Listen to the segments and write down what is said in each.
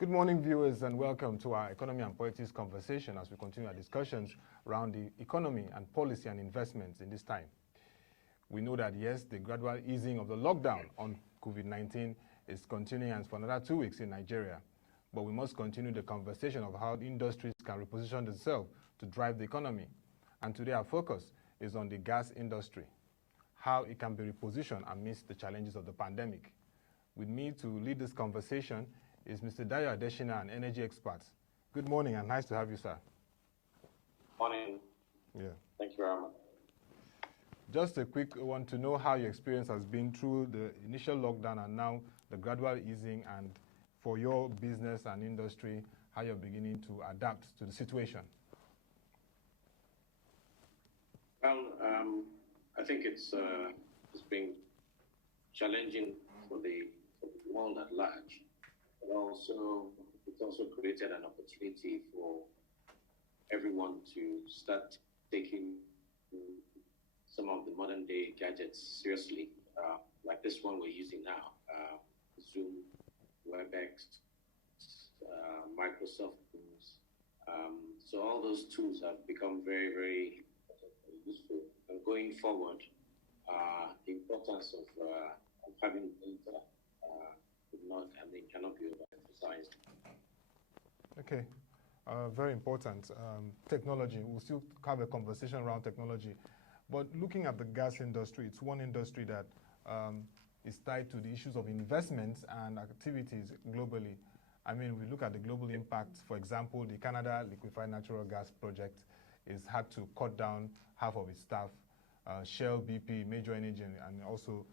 Good morning, viewers, and welcome to our economy and politics conversation as we continue our discussions around the economy and policy and investments in this time. We know that, yes, the gradual easing of the lockdown on COVID-19 is continuing for another 2 weeks in Nigeria. But we must continue the conversation of how the industries can reposition themselves to drive the economy. And today our focus is on the gas industry, how it can be repositioned amidst the challenges of the pandemic. With me to lead this conversation is Mr. Dayo Adeshina, an energy expert. Good morning and nice to have you, sir. Morning. Yeah. Thank you very much. Just a quick one to know how your experience has been through the initial lockdown and now the gradual easing, and for your business and industry, how you're beginning to adapt to the situation. Well, I think it's been challenging for the world at large, but also it's also created an opportunity for everyone to start taking some of the modern day gadgets seriously, like this one we're using now, Zoom, WebEx, Microsoft Teams. So all those tools have become very, very useful. And going forward, the importance of having data cannot be overemphasized. Okay, very important. Technology, we'll still have a conversation around technology. But looking at the gas industry, it's one industry that is tied to the issues of investments and activities globally. I mean, we look at the global impact. For example, the Canada Liquified Natural Gas project is had to cut down half of its staff. Shell, BP, Major Energy, and also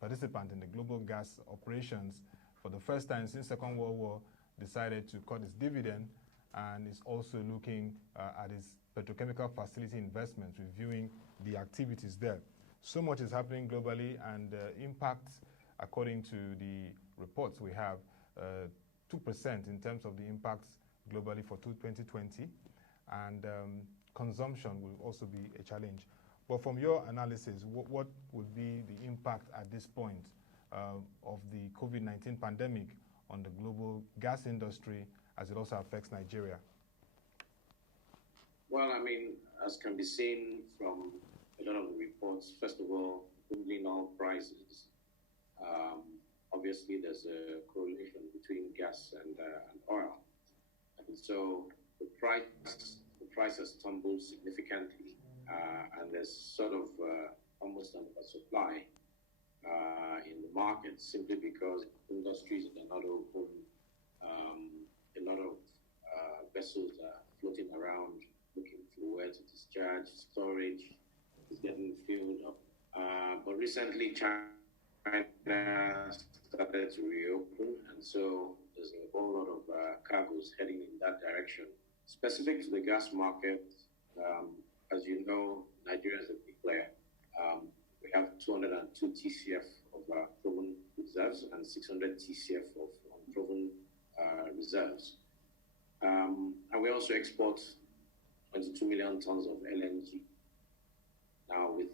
participant in the global gas operations for the first time since Second World War decided to cut its dividend, and is also looking at its petrochemical facility investments, reviewing the activities there. So much is happening globally, and impacts, according to the reports we have, 2% in terms of the impacts globally for 2020, and consumption will also be a challenge. But from your analysis, what would be the impact at this point of the COVID-19 pandemic on the global gas industry as it also affects Nigeria? Well, I mean, as can be seen from a lot of the reports, first of all, cooling oil prices. Obviously, there's a correlation between gas and oil. And so the price has tumbled significantly, and there's sort of almost an oversupply in the market, simply because industries are not open. A lot of vessels are floating around looking for where to discharge. Storage is getting filled up. But recently, China started to reopen, and so there's a whole lot of cargoes heading in that direction. Specific to the gas market, as you know, Nigeria is a big player. We have 202 TCF of proven reserves and 600 TCF of unproven reserves. And we also export 22 million tons of LNG. Now, with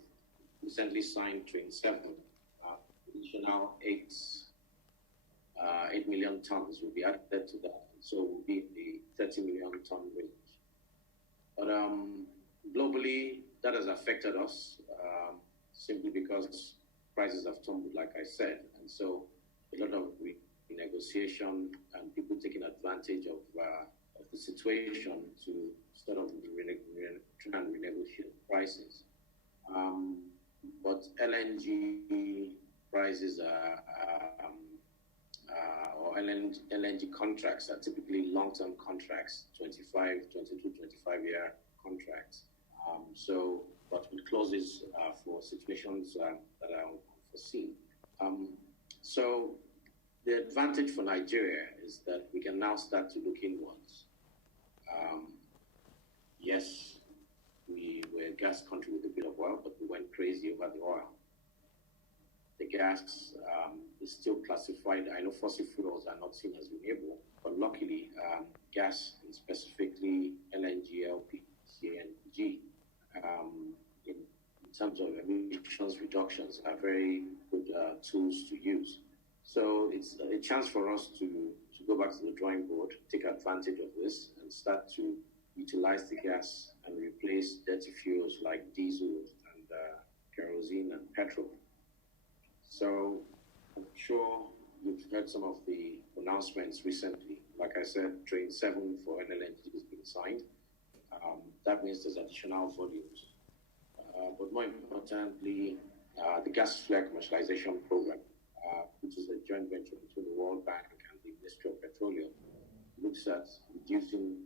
recently signed 27, additional 8 million tons will be added to that. So we'll be in the 30 million ton range. But globally, that has affected us simply because prices have tumbled, like I said. And so a lot of negotiation and people taking advantage of the situation to sort of try and renegotiate prices. But LNG prices or LNG contracts are typically long-term contracts, 25-year contracts. But with clauses for situations that are unforeseen. So the advantage for Nigeria is that we can now start to look inwards. Yes, we were a gas country with a bit of oil, but we went crazy over the oil. The gas is still classified. I know fossil fuels are not seen as renewable, but luckily, gas, and specifically LNG, LPG, and LPG, in terms of emissions reductions, are very good tools to use. So it's a chance for us to go back to the drawing board, take advantage of this, and start to utilize the gas and replace dirty fuels like diesel and kerosene and petrol. So I'm sure you've heard some of the announcements recently. Like I said, Train 7 for NLNG has been signed. That means there's additional volumes. But more importantly, the gas flare commercialization program, which is a joint venture between the World Bank and the Ministry of Petroleum, looks at reducing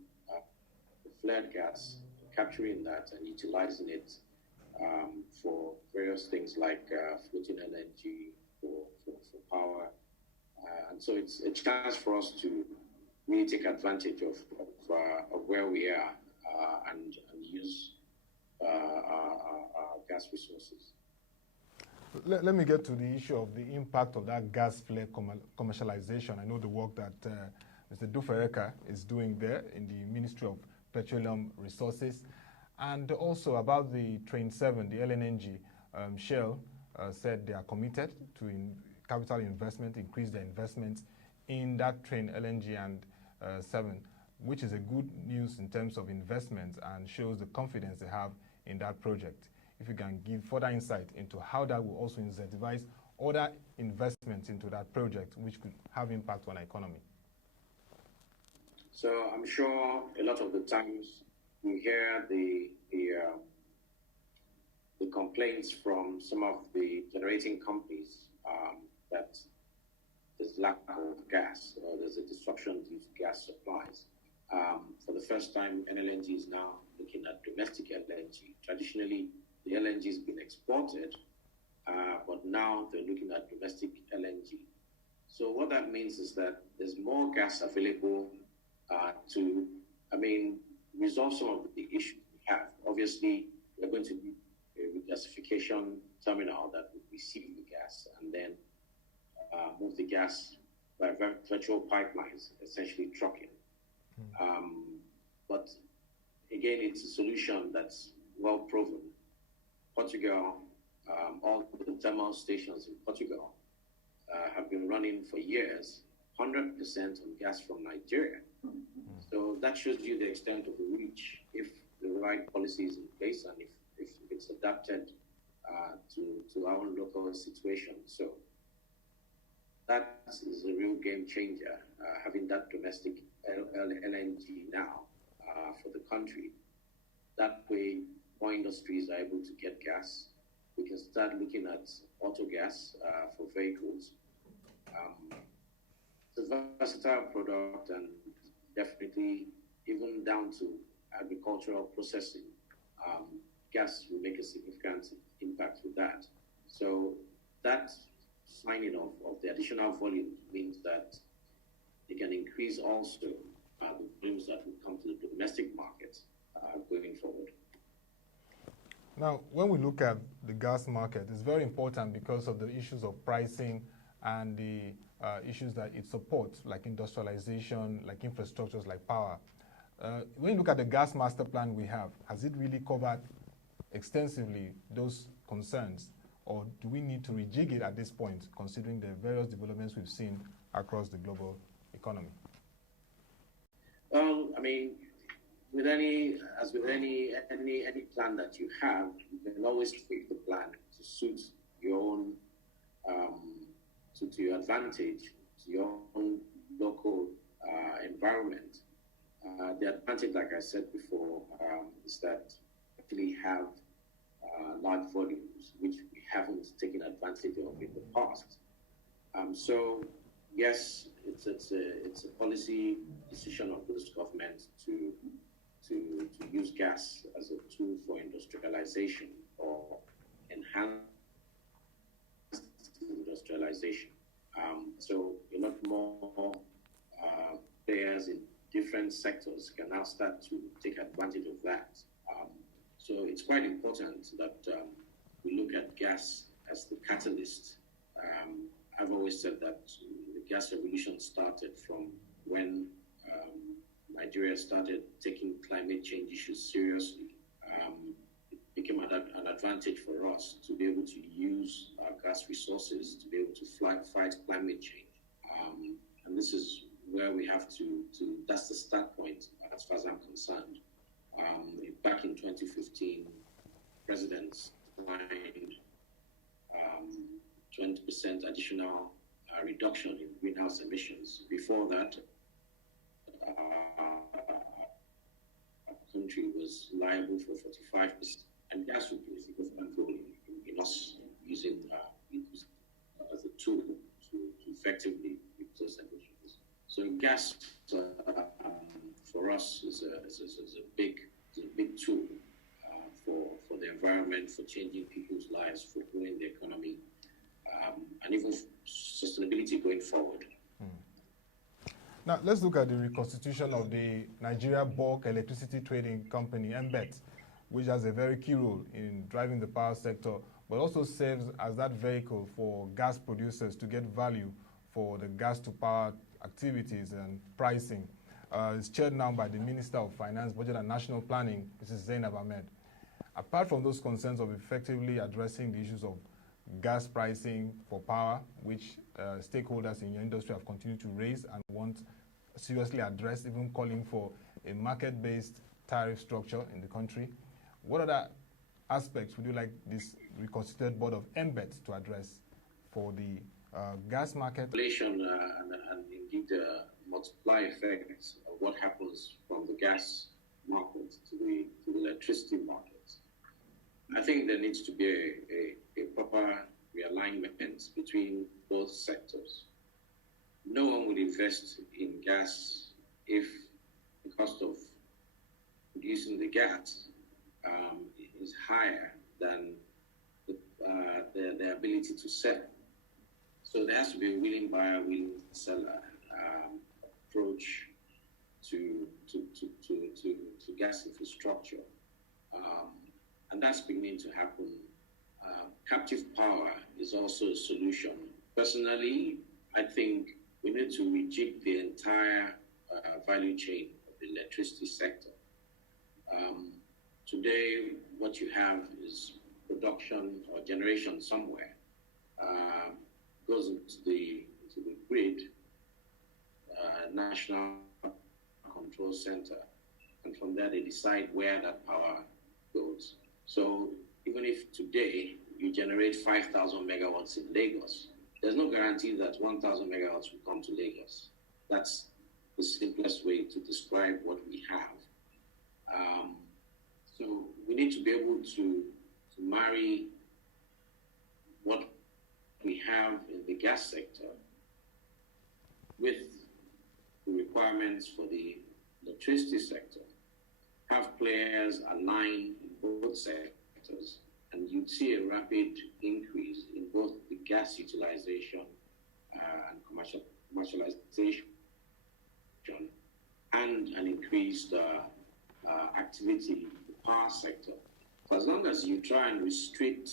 the flared gas, capturing that and utilizing it for various things like floating LNG for power. And so it's a chance for us to really take advantage of where we are and use our gas resources. Let me get to the issue of the impact of that gas flare commercialization. I know the work that Mr. Dufereka is doing there in the Ministry of Petroleum Resources, and also about the Train 7, the LNG. Shell said they are committed to capital investment, increase their investments in that Train LNG and 7, which is a good news in terms of investments and shows the confidence they have in that project. If you can give further insight into how that will also incentivize other investments into that project, which could have impact on the economy. So I'm sure a lot of the times we hear the complaints from some of the generating companies that there's lack of gas or there's a disruption due to gas supplies. For the first time, NLNG is now looking at domestic LNG. Traditionally, the LNG has been exported, but now they're looking at domestic LNG. So what that means is that there's more gas available to resolve some of the issues we have. Obviously, we're going to need a regasification terminal that will receive the gas and then move the gas by virtual pipelines, essentially trucking. But again, it's a solution that's well proven. Portugal, all the thermal stations in Portugal have been running for years, 100% on gas from Nigeria. So that shows you the extent of the reach if the right policy is in place and if it's adapted to our local situation. So that is a real game changer, having that domestic LNG now for the country. That way, more industries are able to get gas. We can start looking at auto gas for vehicles. It's a versatile product and definitely even down to agricultural processing. Gas will make a significant impact with that. So that signing of the additional volume means that they can increase also the volumes that will come to the domestic market going forward. Now, when we look at the gas market, it's very important because of the issues of pricing and the issues that it supports, like industrialization, like infrastructures, like power. When you look at the gas master plan we have, has it really covered extensively those concerns, or do we need to rejig it at this point, considering the various developments we've seen across the global economy? Well, with any plan that you have, you can always tweak the plan to suit your own, to your advantage, to your own local environment. The advantage, like I said before, is that we actually have large volumes, which we haven't taken advantage of in the past. So yes, it's a policy decision of this government to use gas as a tool for industrialization or enhance industrialization. So a lot more players in different sectors can now start to take advantage of that. So it's quite important that we look at gas as the catalyst. I've always said that the gas revolution started from when Nigeria started taking climate change issues seriously. It became an advantage for us to be able to use our gas resources to be able to fight climate change. And this is where where we have to that's the start point as far as I'm concerned. Back in 2015, presidents signed 20% additional reduction in greenhouse emissions. Before that, our country was liable for 45%, and gas would play a significant role in us using it as a tool to effectively reduce those emissions. So gas for us is a big tool for the environment, for changing people's lives, for growing the economy, and even sustainability going forward. Now, let's look at the reconstitution of the Nigeria Bulk Electricity Trading Company, MBET, which has a very key role in driving the power sector, but also serves as that vehicle for gas producers to get value for the gas-to-power activities and pricing. It's chaired now by the Minister of Finance, Budget and National Planning, Mrs. Zainab Ahmed. Apart from those concerns of effectively addressing the issues of gas pricing for power, which stakeholders in your industry have continued to raise and want seriously addressed, even calling for a market-based tariff structure in the country, what other aspects would you like this reconstituted board of MBET to address for the gas market? Inflation and indeed the multiply effects of what happens from the gas market to the electricity market. I think there needs to be a proper realignment between both sectors. No one would invest in gas if the cost of producing the gas is higher than the ability to sell. So there has to be a willing buyer, willing seller approach to gas infrastructure. And that's beginning to happen. Captive power is also a solution. Personally, I think we need to rejig the entire value chain of the electricity sector. Today, what you have is production or generation somewhere, goes into the grid, national control center, and from there they decide where that power goes. So even if today you generate 5,000 megawatts in Lagos, there's no guarantee that 1,000 megawatts will come to Lagos. That's the simplest way to describe what we have. So we need to be able to marry what we have in the gas sector with the requirements for the electricity sector, have players aligned in both sectors, and you'd see a rapid increase in both the gas utilization and commercialization, and an increased activity in the power sector. So as long as you try and restrict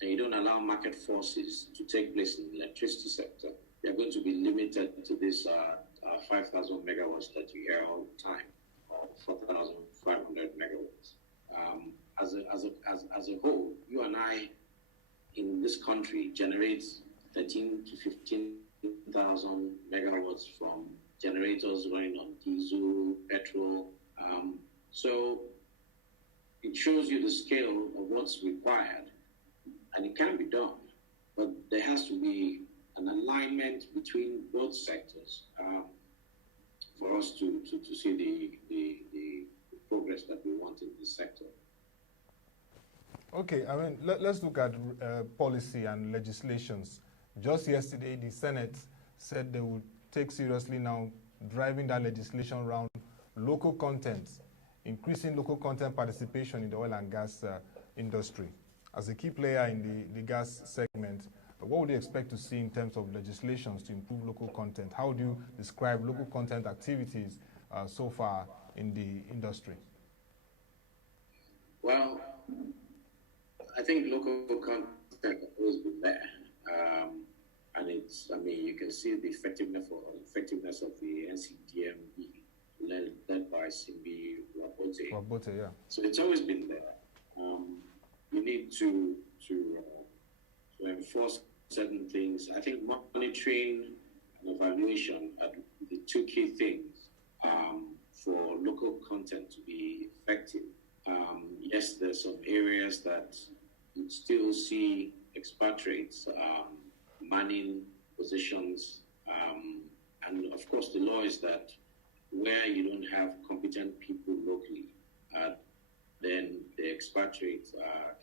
and you don't allow market forces to take place in the electricity sector, you're going to be limited to this 5,000 megawatts that you hear all the time, or 4,500 megawatts. As a whole, you and I in this country generate 13 to 15,000 megawatts from generators running on diesel, petrol. So it shows you the scale of what's required, and it can be done, but there has to be an alignment between both sectors for us to see the progress that we want in this sector. Okay, I mean, let's look at policy and legislations. Just yesterday, the Senate said they would take seriously now driving that legislation around local content, increasing local content participation in the oil and gas industry. As a key player in the gas segment, what would you expect to see in terms of legislations to improve local content? How do you describe local content activities so far in the industry? Well, I think local content has always been there. And it's, I mean, you can see the effectiveness of the NCDMB led by Simbi Rabote. Yeah. So it's always been there. You need to enforce certain things. I think monitoring and evaluation are the would still see expatriates manning positions. And of course, the law is that where you don't have competent people locally, then the expatriates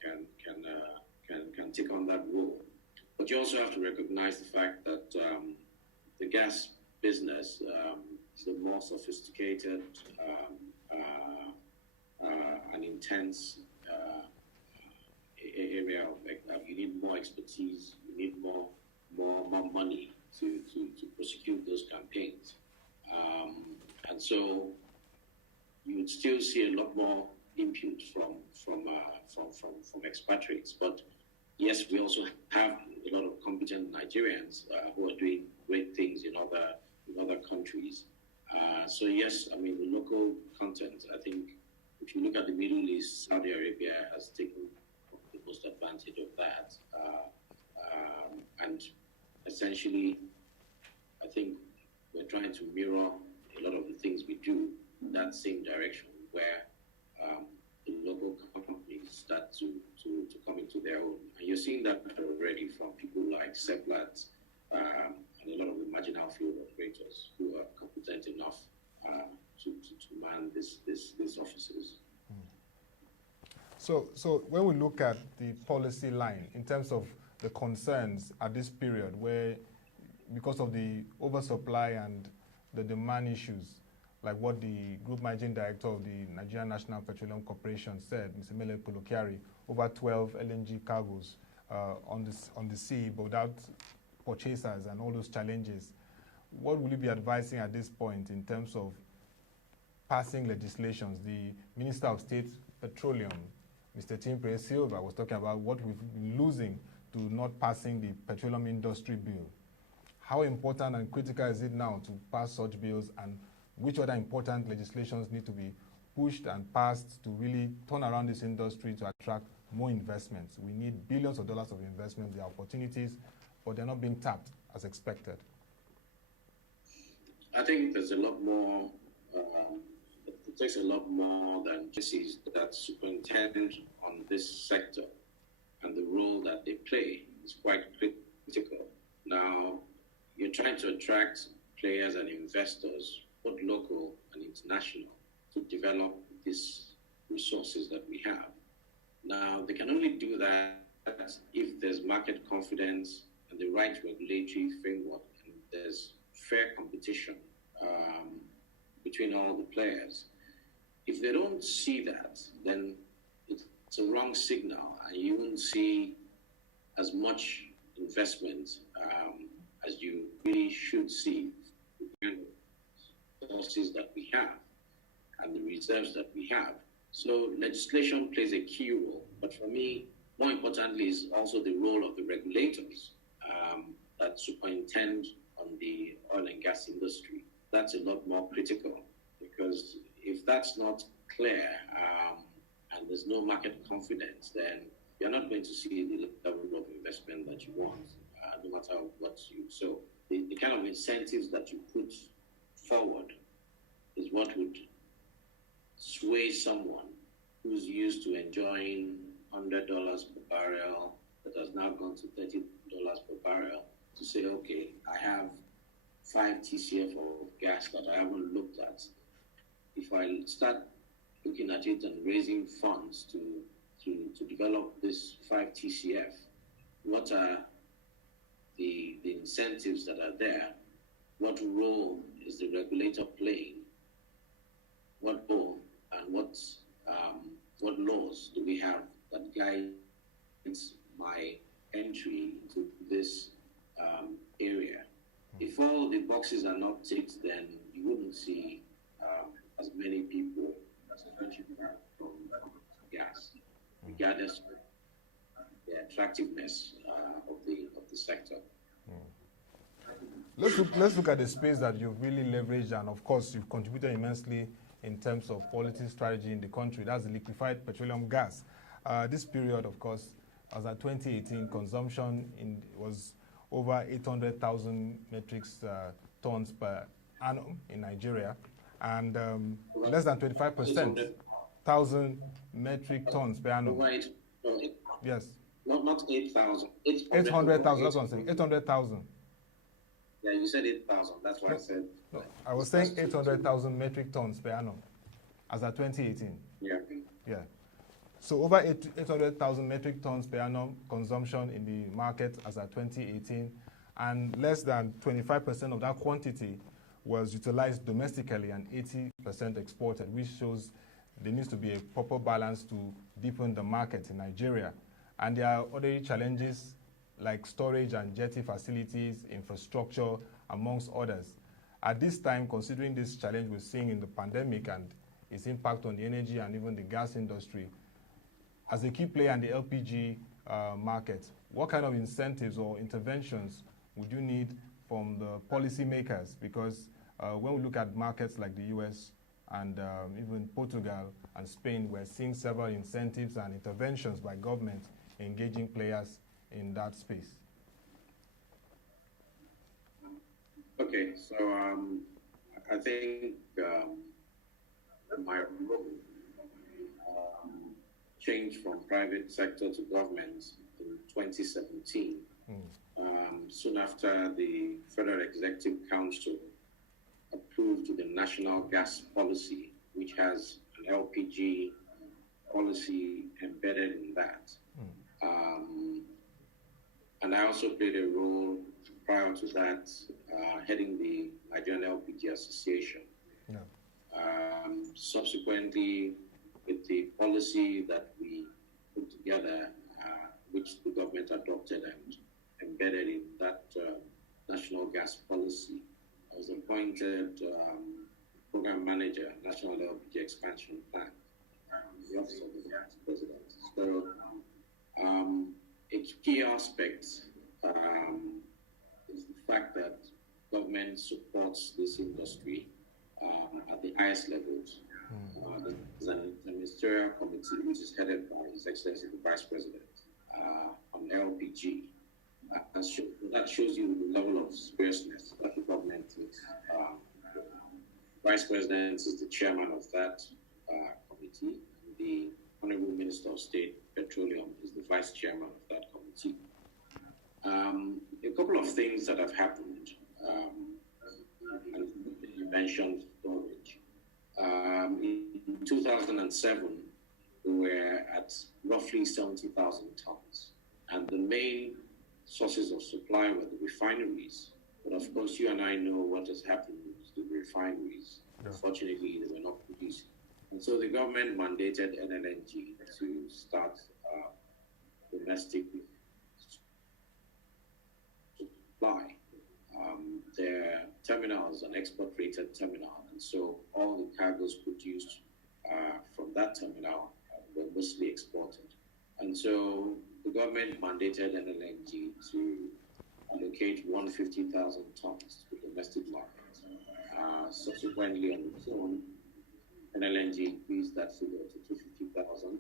can take on that role. But you also have to recognize the fact that the gas business is a more sophisticated and intense area of you need more expertise, you need more money to prosecute those campaigns, and so you would still see a lot more input from expatriates. But yes, we also have a lot of competent Nigerians who are doing great things in other countries. So yes, I mean the local content. I think if you look at the Middle East, Saudi Arabia has taken the most advantage of that, and essentially, I think we're trying to mirror a lot of the things we do in that same direction, where the local companies start to come into their own. And you're seeing that already from people like Seplat and a lot of the marginal field operators who are competent enough to man these offices. So when we look at the policy line in terms of the concerns at this period, where because of the oversupply and the demand issues, like what the Group Managing Director of the Nigerian National Petroleum Corporation said, Mr. Mele Kolokiari, over 12 LNG cargoes on the sea, but without purchasers and all those challenges. What will you be advising at this point in terms of passing legislations? The Minister of State Petroleum, Mr. Timpre Silva, was talking about what we've been losing to not passing the petroleum industry bill. How important and critical is it now to pass such bills, and which other important legislations need to be pushed and passed to really turn around this industry to attract more investments? We need billions of dollars of investment. There are opportunities, but they're not being tapped as expected. I think there's a lot more, it takes a lot more than agencies that superintend on this sector, and the role that they play is quite critical. Now, you're trying to attract players and investors, both local and international, to develop these resources that we have. Now, they can only do that if there's market confidence and the right regulatory framework, and there's fair competition between all the players. If they don't see that, then it's a wrong signal, and you won't see as much investment as you really should see the resources that we have and the reserves that we have. So legislation plays a key role, but for me, more importantly, is also the role of the regulators that superintend on the oil and gas industry. That's a lot more critical, because if that's not clear and there's no market confidence, then you're not going to see the level of investment that you want, no matter what you. So the kind of incentives that you put forward is what would sway someone who's used to enjoying $100 per barrel that has now gone to $30 per barrel to say, okay, I have 5 TCF of gas that I haven't looked at. If I start looking at it and raising funds to develop this 5 TCF, what are the incentives that are there? What role is the regulator playing? What role and what laws do we have that guides my entry into this area? If all the boxes are not ticked, then you wouldn't see as many people as entering from gas, regardless of the attractiveness of the sector. Let's look at the space that you've really leveraged, and of course you've contributed immensely in terms of policy strategy in the country. That's the liquefied petroleum gas. This period, of course, as at 2018, consumption was over 800,000 metric tons per annum in Nigeria, and less than 25%, 1,000 metric tons per annum. Right. Yes. Not 8,000. 800,000, that's what I'm saying. 800,000. Yeah, you said 8,000. That's what I said. No, I was saying 800,000 metric tons per annum as of 2018. Yeah. Yeah. So over 800,000 metric tons per annum consumption in the market as of 2018, and less than 25% of that quantity was utilized domestically and 80% exported, which shows there needs to be a proper balance to deepen the market in Nigeria. And there are other challenges like storage and jetty facilities, infrastructure, amongst others. At this time, considering this challenge we're seeing in the pandemic and its impact on the energy and even the gas industry, as a key player in the LPG market, what kind of incentives or interventions would you need from the policymakers? Because when we look at markets like the US and even Portugal and Spain, we're seeing several incentives and interventions by government engaging players in that space. Okay, so I think my role changed from private sector to government in 2017, soon after the Federal Executive Council approved the National Gas Policy, which has an LPG policy embedded in that. And I also played a role prior to that, heading the Nigerian LPG Association. Yeah. Subsequently, with the policy that we put together, which the government adopted and embedded in that national gas policy, I was appointed program manager, National LPG Expansion Plan, the Office of the Vice President. So, a key aspect is the fact that government supports this industry at the highest levels. There's a ministerial committee which is headed by His Excellency the Vice President on LPG. That shows you the level of seriousness that the government takes. Vice President is the chairman of that committee. The Honorable Minister of State Petroleum is the vice chairman of that committee. A couple of things that have happened, and you mentioned storage. In 2007, we were at roughly 70,000 tons, and the main sources of supply were the refineries. But of course, you and I know what has happened to the refineries. Yeah. Unfortunately, they were not producing. And so the government mandated LNG to start domestic supply. Their terminal is an export-rated terminal, and so all the cargoes produced from that terminal were mostly exported. And so the government mandated LNG to allocate 150,000 tons to the domestic market. Subsequently, on its own, LNG increased that figure to 250,000.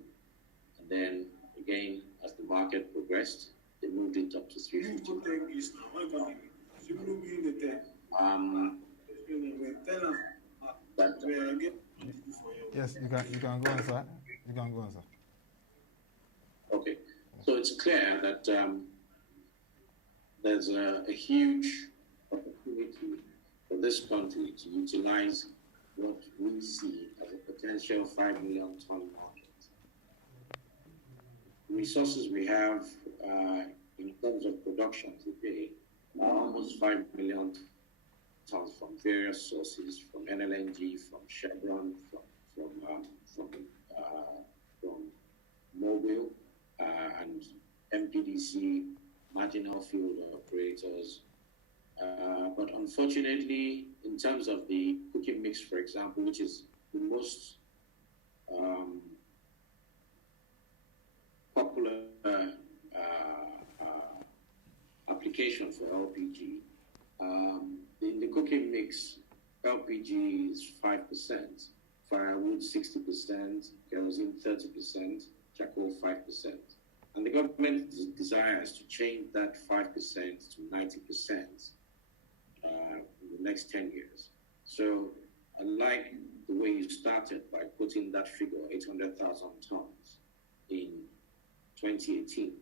And then, again, as the market progressed, they moved it up to 350,000. Yes, you can go on, sir. You can go on, sir. Okay, so it's clear that there's a huge opportunity for this country to utilize what we see as a potential 5 million ton market. The resources we have in terms of production today are almost 5 million tons from various sources, from NLNG, from Chevron, from Mobil, and MPDC, marginal field operators. But unfortunately, in terms of the cooking mix, for example, which is the most popular application for LPG, in the cooking mix, LPG is 5%, firewood 60%, kerosene 30%, charcoal 5%. And the government desires to change that 5% to 90% in the next 10 years. So I like the way you started by putting that figure, 800,000 tons, in 2018.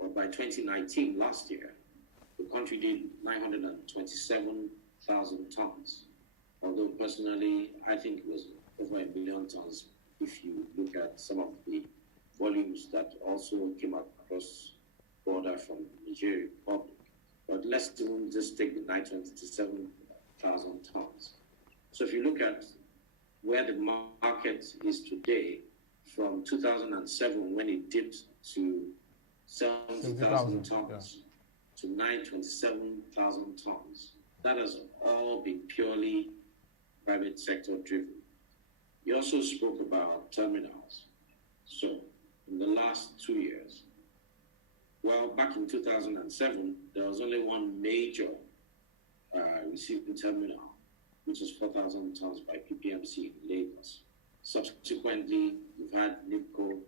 But by 2019, last year, the country did 927,000 tons. Although personally, I think it was over 1 million tons if you look at some of the volumes that also came across border from Nigerian Republic. But let's even just take the 927,000 tons. So if you look at where the market is today, from 2007 when it dipped to 70,000 tons to 927,000 tons, that has all been purely private sector driven. You also spoke about terminals. So in the last 2 years, well, back in 2007, there was only one major receiving terminal, which is 4,000 tons by PPMC in Lagos. Subsequently, you've had NIPCO,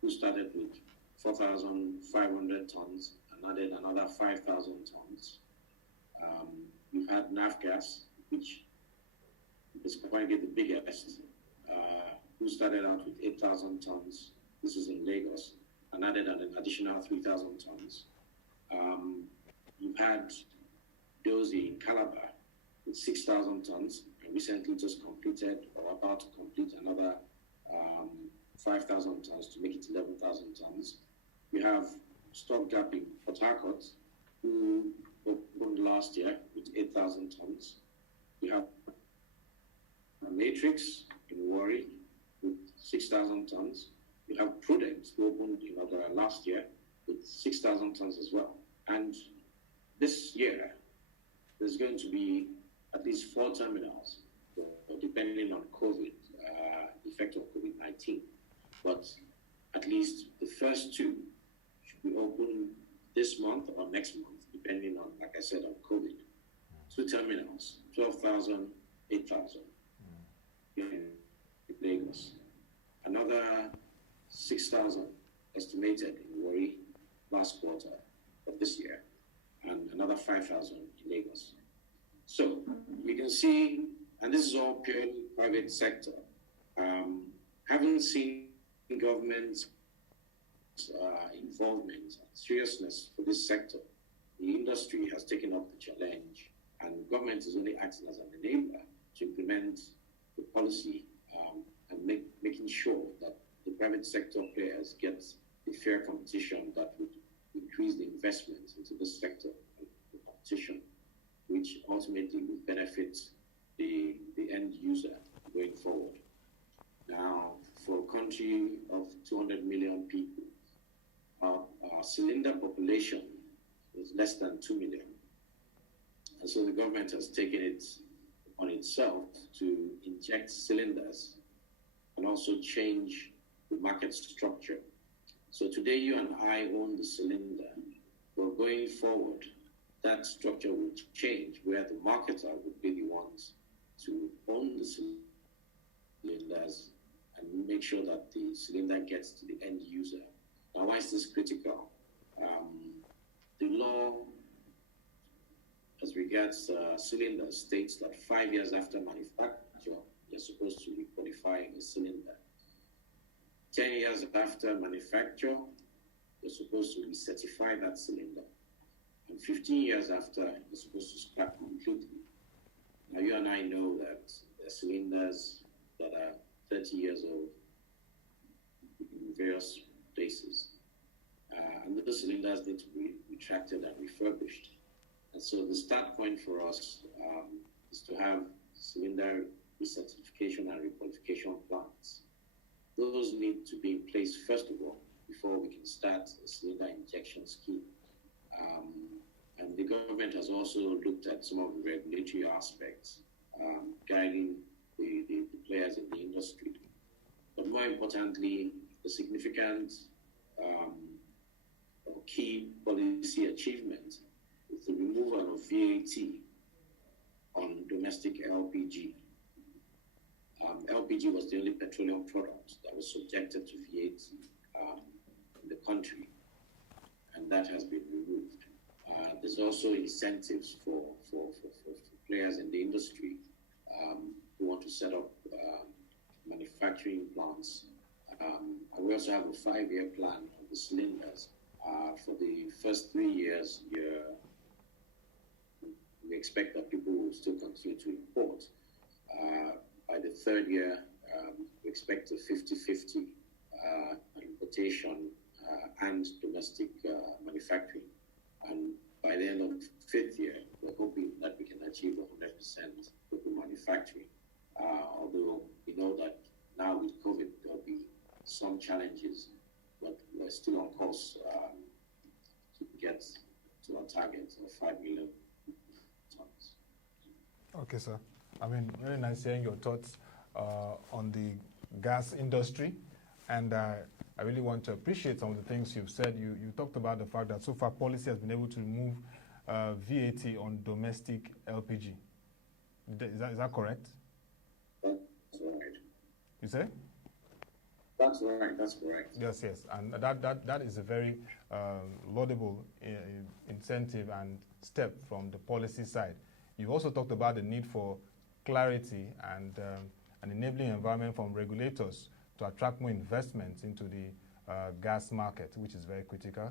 who started with 4,500 tons and added another 5,000 tons. You've had NAFGAS, which is currently the biggest, who started out with 8,000 tons. This is in Lagos, and added an additional 3,000 tons. You've had Dozy in Calabar with 6,000 tons, and recently just completed or about to complete another 5,000 tons to make it 11,000 tons. You have Stopgap in Port Harcourt, who opened last year with 8,000 tons. You have Matrix in Warri with 6,000 tons. You have Prudent, who opened last year with 6,000 tons as well. And this year, there's going to be at least 4 terminals, depending on COVID, effect of COVID-19. But at least the first 2 should be open this month or next month, depending on, like I said, on COVID. 2 terminals, 12,000, 8,000 in Lagos. Another 6,000 estimated in Warri last quarter of this year, and another 5,000 in Lagos. So we can see, and this is all purely private sector. Haven't seen government involvement and seriousness for this sector. The industry has taken up the challenge, and government is only acting as an enabler to implement the policy and making sure that the private sector players get the fair competition that would increase the investment into this sector and the competition, which ultimately would benefit the end user going forward. Now, for a country of 200 million people, our cylinder population is less than 2 million. And so the government has taken it on itself to inject cylinders and also change the market structure. So today you and I own the cylinder, but going forward, that structure will change where the marketer would be the ones to own the cylinders and make sure that the cylinder gets to the end user. Now, why is this critical? The law as regards cylinders states that 5 years after manufacture, you're supposed to requalify a cylinder. 10 years after manufacture, you're supposed to recertify that cylinder. And 15 years after, you're supposed to scrap completely. Now, you and I know that there are cylinders that are 30 years old in various places. And those cylinders need to be retracted and refurbished. And so the start point for us is to have cylinder recertification and requalification plans. Those need to be in place, first of all, before we can start a cylinder injection scheme. And the government has also looked at some of the regulatory aspects guiding the players in the industry. But more importantly, the significant key policy achievement is the removal of VAT on domestic LPG. LPG was the only petroleum product that was subjected to VAT in the country, and that has been removed. There's also incentives for players in the industry who want to set up manufacturing plants. And we also have a 5-year plan of the cylinders For the first 3 years, we expect that people will still continue to import. By the third year, we expect a 50-50 importation and domestic manufacturing. And by the end of the fifth year, we're hoping that we can achieve 100% local manufacturing. Although we know that now with COVID, there'll be some challenges, but we're still on course to get to our target of 5 million tons. Okay, sir. I mean, very nice hearing your thoughts on the gas industry. And I really want to appreciate some of the things you've said. You talked about the fact that so far policy has been able to remove VAT on domestic LPG. Is that correct? That's right. You say? That's right. That's correct. Yes, yes. And that is a very laudable incentive and step from the policy side. You've also talked about the need for clarity and an enabling environment from regulators to attract more investments into the gas market, which is very critical.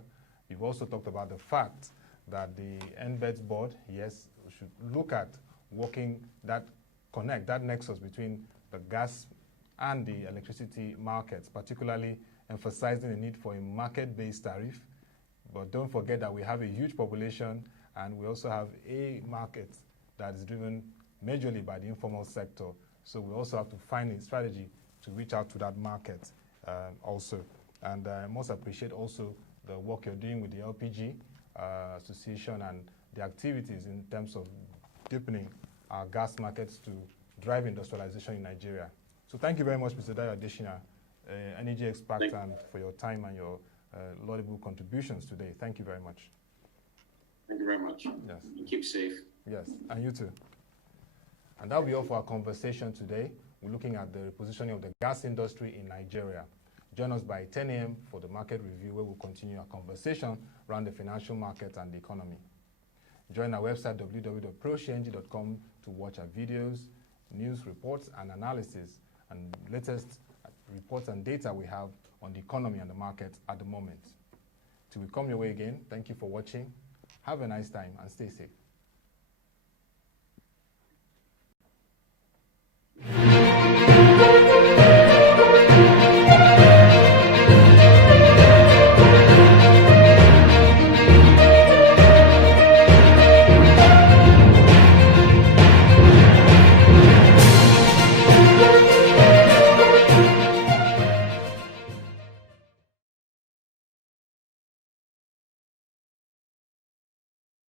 You've also talked about the fact that the NBEDS board, yes, should look at working that nexus between the gas and the electricity markets, particularly emphasizing the need for a market-based tariff. But don't forget that we have a huge population and we also have a market that is driven majorly by the informal sector. So we also have to find a strategy to reach out to that market also. And I must appreciate also the work you're doing with the LPG Association and the activities in terms of deepening our gas markets to drive industrialization in Nigeria. So thank you very much, Mr. Dayo Adeshina, energy expert, and for your time and your laudable contributions today. Thank you very much. Thank you very much. Yes. And keep safe. Yes, and you too. And that'll be all for our conversation today. We're looking at the repositioning of the gas industry in Nigeria. Join us by 10 a.m. for the market review, where we'll continue our conversation around the financial market and the economy. Join our website, www.proshenji.com, to watch our videos, news reports, and analysis, and latest reports and data we have on the economy and the market at the moment. Till we come your way again, thank you for watching. Have a nice time and stay safe.